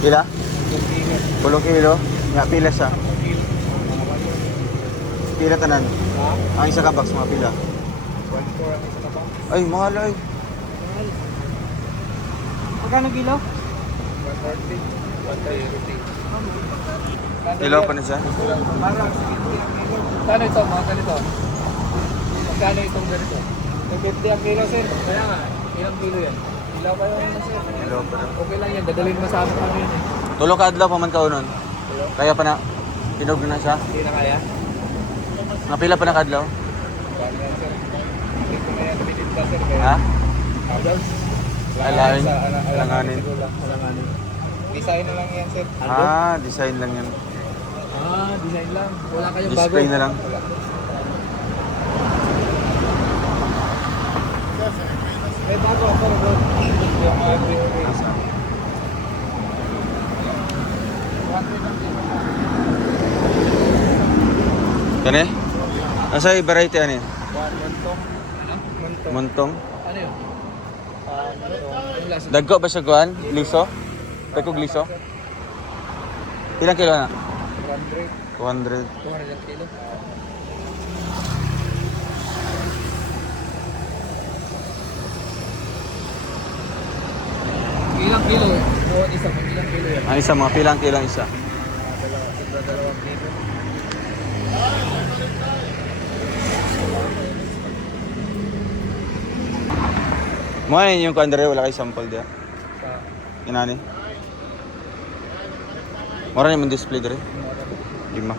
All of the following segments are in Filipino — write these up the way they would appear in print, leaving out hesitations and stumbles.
Pila? 10 kilo. Nga pila siya. Pila tanan. Ang isa ka box mga pila. 1.4 ang isa ka ba? Ay, mahal ay. Magkano kilo? 140. 130. Kilo pa na siya. Kano ito mga ganito? Magkano itong ganito? 50 ang kilo sir. Kaya nga, ilang kilo yan? Ilaw pa yun sir. Kilo pa na. Okay lang yan, dadalhin mo sa amin kami yun eh. Tulo ka adlaw pa man kaunon. Kaya pa na. Tinog na siya. Hindi na kaya? Nga pila pa na kadlaw. Kaya yan sir. Hindi ko na yan binibba sir. Kaya Ha? Adults. Alanganin. Alanganin. Alanganin. Design na lang yan sir. Ah, design lang yan. Ah, design lang. Wala kayong bago. Display na lang. Wala. May bago ako bro. Yung Kani? Asa yung variety ani? Montong. Ano? Montong. Montong. Ano yun? Montong. Yung lasa. Dagko ba siya kuan? Liso? Dagko liso? Ilang kilo na? 100. 200. 200 kilo. Ilang kilo? Bawat isa kung ilang kilo yan? Ang isa mga pilang kilo ang isa. Dalawang kilo. Mo yung kuan dere wala kay sample dia. Sa Inani. Mora ni display dere. Lima.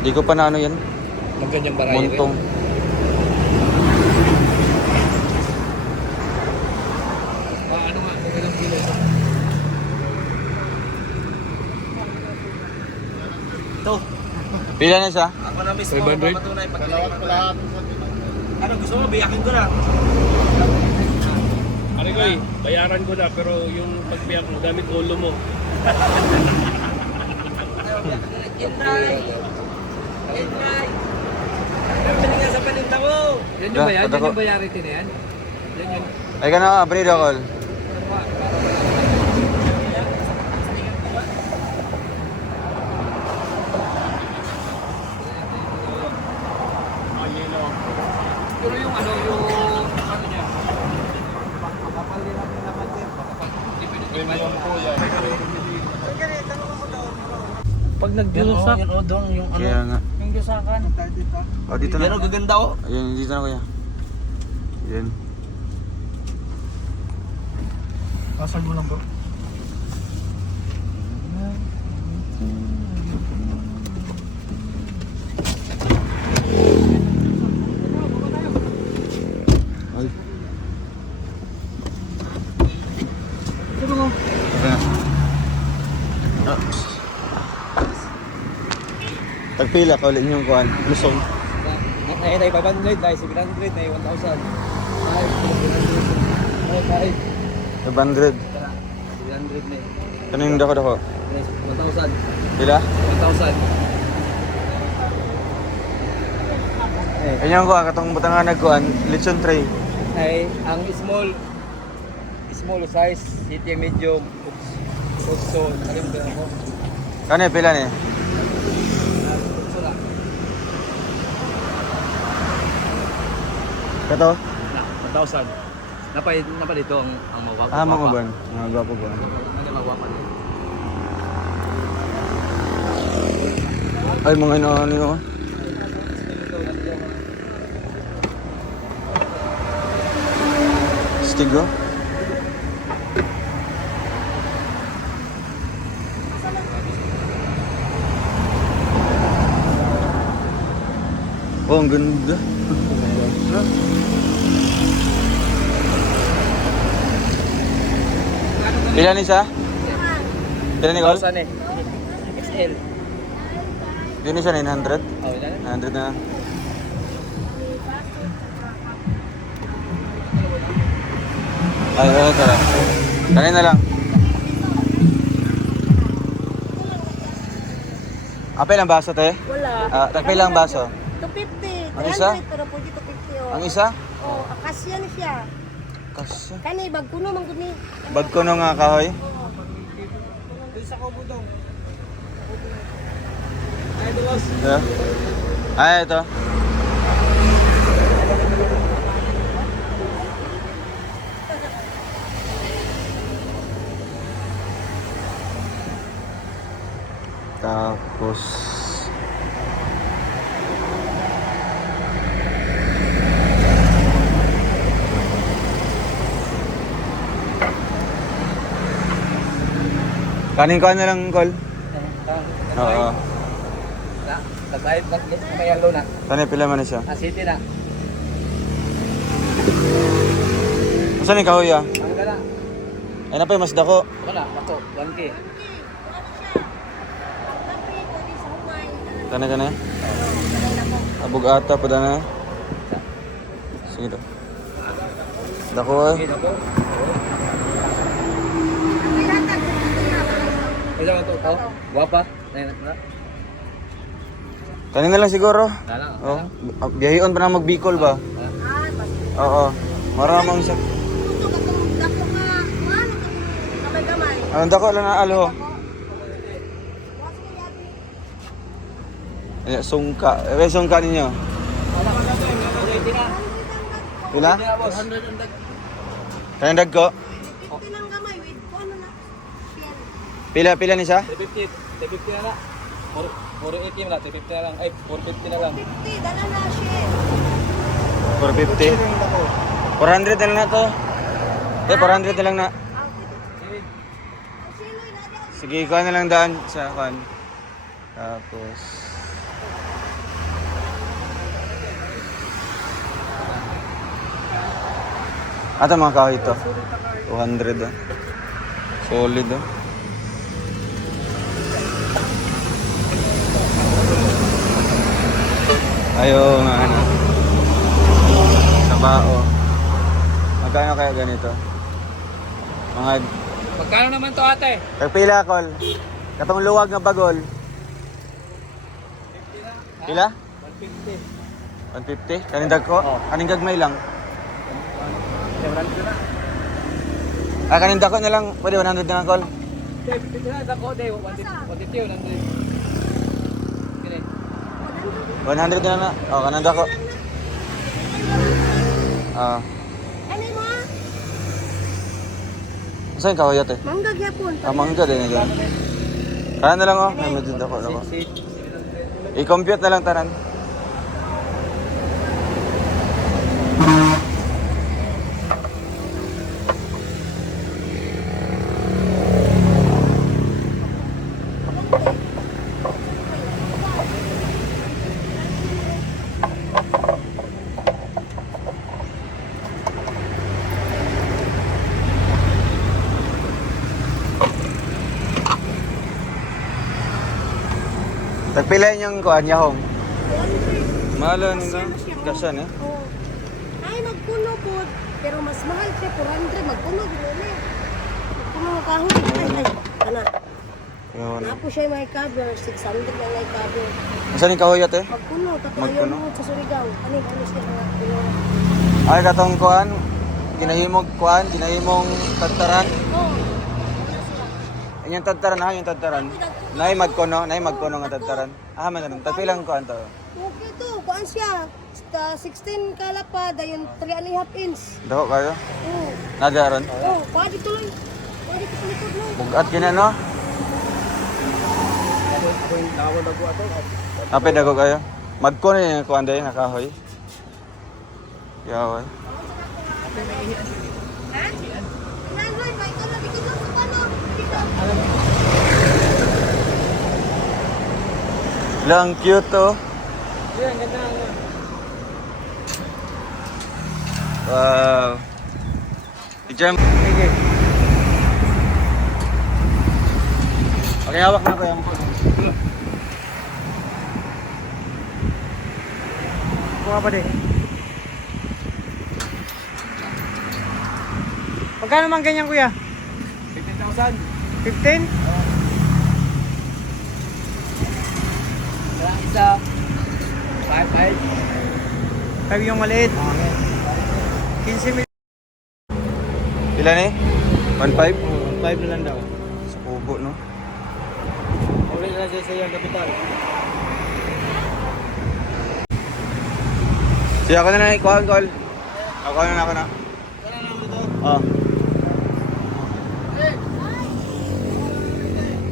Di ko pa na ano yan. magkanyang baray. Montong. Ano nga? Kung ilang kilo ito? Ito. Pila na siya? Ako na mismo 500? papatunay pag ano gusto mo, biyakin ko na. Pare ko bayaran ko na pero yung pagbiyak mo gamit ulo mo. Inay! Inay! Ano nga sa paninda mo? Yan yung bayan? Yan Patako. yung bayarity na yan? Yan yung... Ay ka na, abrido call. Pero yung ano niya? Kapal din natin naman sir. Pag nagdusak, Yan o, dong, yung ano. Kaya nga. yung dusakan. O dito Yan na. o, gaganda o. Ayun, dito na kuya. Yan. Pasag mo lang bro. Ay. Ito mo. Okay na. Ah. Tagpila ka ulit yung kuhan. Lusong. Naitay 500, dahil 700, dahil 1,000. Dahil 500. 700 na Kanina dako. 1,000. Pila? 1,000. Ayun ko, katong butang nga nagkuhan. Lechon tray. Ay, ang small size, medium, medium, also, alam ba ako? Kano yung pila niya? Also lang. Kato? Na, 1,000. Napa dito ang mawapa. Ah, mga ban. Mga gwapo ba? Ano mawapa dito? Ay, mga ano yun. Stigo? Oh, ang ganda. Pila ni siya? Pila ni Col? 1,000 eh. XL. Yun ni siya 900? Oh, ilan na? 900 na. Ay, tara. Kanin na lang. Apel ang baso, te? Wala. Apel ang baso. 250. Ang isa? 300 pero pwede 250 oh. Ang isa? Oh, akasya na siya. Tas. Kani bag kuno man gud ni. Bag ko no nga kahoy. Sa kubo daw. Ay, boss. Yeah. Ay, ito. Tapos kanin ko na lang, Col. Oo. Nagbayad na, may yellow na. Kanin pila man na siya. City na. Saan yung kahoy ah? Ang gala. Ay na pa yung mas dako. Wala, ako, 1K. Kana kana. Abog ata pa na. Sige to. Dako eh. Wala ka to, guwapa. Ayun na. Kanin na lang siguro. Dala. Oh, biyahion pa na magbikol ba? Oo. Maramang sa Ang dako lang na alo. Ay, sungka. Eh, sungka ninyo. Pila? Kanang dagko? Pila ni siya? 350 na lang. 480 na lang, 350 na lang. Ay, 450 na lang. 50 dala na siya. 450. 400 na lang na to. Eh, 400 na lang na. Sige, ikaw na lang daan sa kan. Tapos ata mga kahoy ito. 200 ah. Solid ah. Ayo nga ano. Sabao. Magkano kaya ganito? Mga Magkano naman to ate? Pila, Col. Katong luwag nga bagol. Pila? 150. 150? Kaning dagko? Kaning gagmay lang. Kaning dako na lang. Pwede 100 na lang, Col. 50 na ako, 150 yun. 100 na lang. Oh, kanang dako. Ah. Ano mo? Saan ka hoyat eh? Mangga gyapon. Mangga din na dyan. Kaya na lang oh. May medyo dako. I-compute na lang tanan. Tagpilayin yung kuan yahong. Mahalon na. Kasan eh. Oh. Ay magkuno po, pero mas mahal siya 400 magkuno dili na. Magkuno kahon ay kana. Yun. Napo siya may cover 600 na may cover. Saan yung kahoyat eh? Magkuno Magkuno? tatayo mo sa Surigao. Ano siya nga kuno. Ay katong kuan. Ginahimog kuan. Ginahimong tagtaran. Oh. Yung tagtaran ha. Yung tagtaran. Nay magkono nga tagtaran. Ah, man lang. Tagpilang kuan to. Okay to, kuan siya. 16 kalapa dayon 3.5 inch. Dako kayo. Oh. Nagaron. Oh, pwede tuloy. Pwede ko likod mo. Bugat kina no. Apay dako kayo. Magkono yung kuan day nakahoy. Yawa. Ha? Nanay, may kana dikit lang sa pano. Dito. Lang cute oh. Yan, ganda nga. Wow. Jam. Okay, hawak na ko yung phone. Kuha pa din. Magkano man ganyan kuya? 15,000. 15? Kaya isa. 5. Sabi yung maliit. 15 mil. Pila ni? 1.5? 5 na lang daw. Sa kubo, no? Ulit na siya sa iyong kapital. Siya ako na na, call. Ako na ako na. Oh.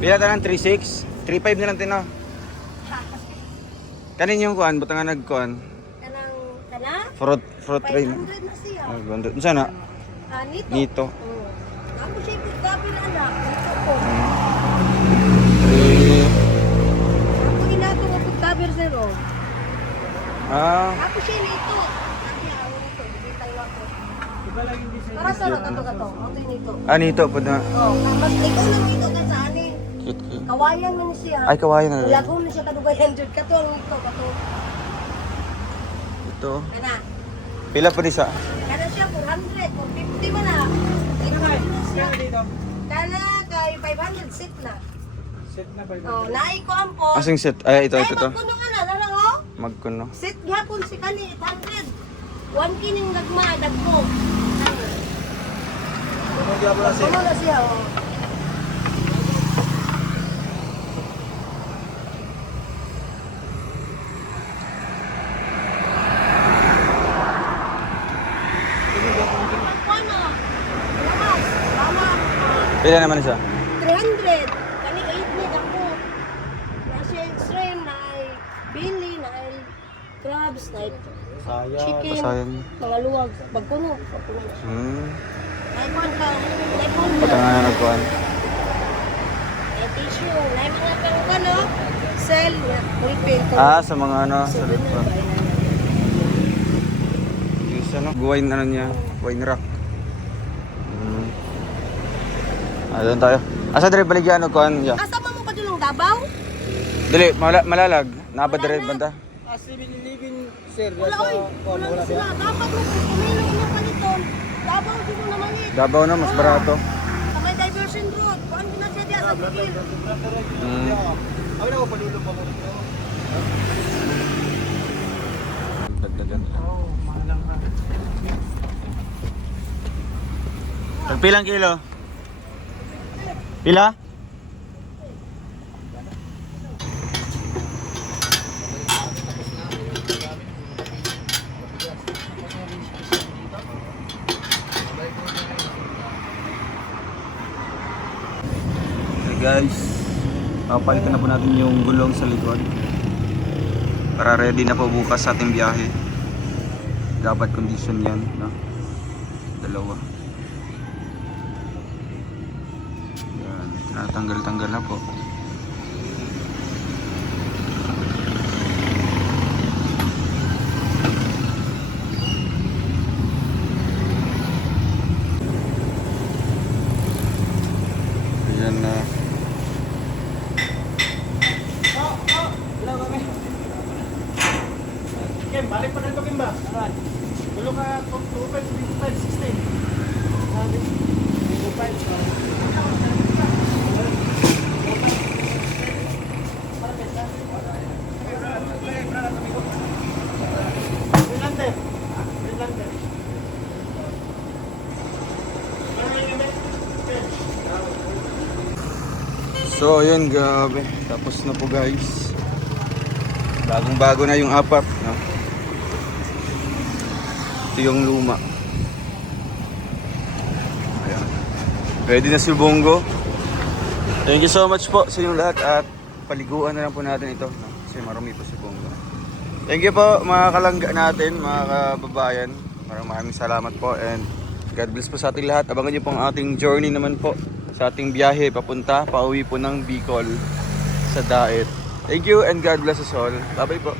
Pila tanan 3.6? 3.5 na lang tino. Kanin yung kuan, buta nga nagkuan. Kana? Fruit rain. 500 na siya. Ay, bando. Unsa na? Nito. Nito. Oo. Ako siya yung gabi na anak. Nito po. Ako ginato nga paggabi sir oh. Ah, Ako siya nito. Sabi ako nito. Bitay ako. Para sa kato. Ako nito. nito po na. Oh, mas ikaw lang dito ka sa anin. Cute. Kawayan man siya. Ay, kawayan na rin. Lagom na siya kadugayan jud kato ang nito kato. Ito. Kana. Pila po di sa? Kana siya 400, 450 man na. Kana kay 500 set na. Set na 5. Oh, naay ko ampo. Asing set? Ay, ito. Magkuno ka na, lang oh. Magkuno. Set gyapon si kani 800. 1 kining nagma dagko. Ano na siya oh. Pila naman siya? 300. Kani 8 ni dako. Na siya shrimp, na bili, na crabs, na chicken, Sayang. mga luwag, pagpuno. Naikuan ka, naikuan mo. Buta nga nagkuan. May tissue, may mga pang ano, cell, ballpen. Sa mga ano, sa likuan. Yung ano, guwain ano niya, guwain rack. Doon tayo. Asa dire baligyan o kuan ya? Asa mo pa dun ng Davao? Dili, malalag. Naba dire banda. 7-Eleven, sir. Wala oy, wala na sila. Dapat mo kumilo niya pa nito. Davao dito naman eh. Davao na mas barato. Sa may diversion road, kuan din na siya diya sa Bukil. Ay, ako palulo pa mo. Dagdagan. Oo, mahalang ka. Pilang kilo? Pila? Okay guys, papalitan na po natin yung gulong sa likod para ready na po bukas sa ating biyahe. Dapat condition yan, no? Dalawa. Yan, tinatanggal-tanggal na po. Ayan na. Kim, balik pa dito, Kim ba? Tulo ka, 25, 16. So ayun, gabi. Tapos na po guys. Bagong bago na yung apat, no? Ito yung luma. Ayan. Ready na si Bongo. Thank you so much po sa inyong lahat at paliguan na lang po natin ito, no? Kasi marami po si Bongo. Thank you po mga kalangga natin, mga kababayan. Maraming salamat po and God bless po sa ating lahat. Abangan niyo po ang ating journey naman po sa ating biyahe pauwi po ng Bicol sa Daet. Thank you and God bless us all. Bye-bye po.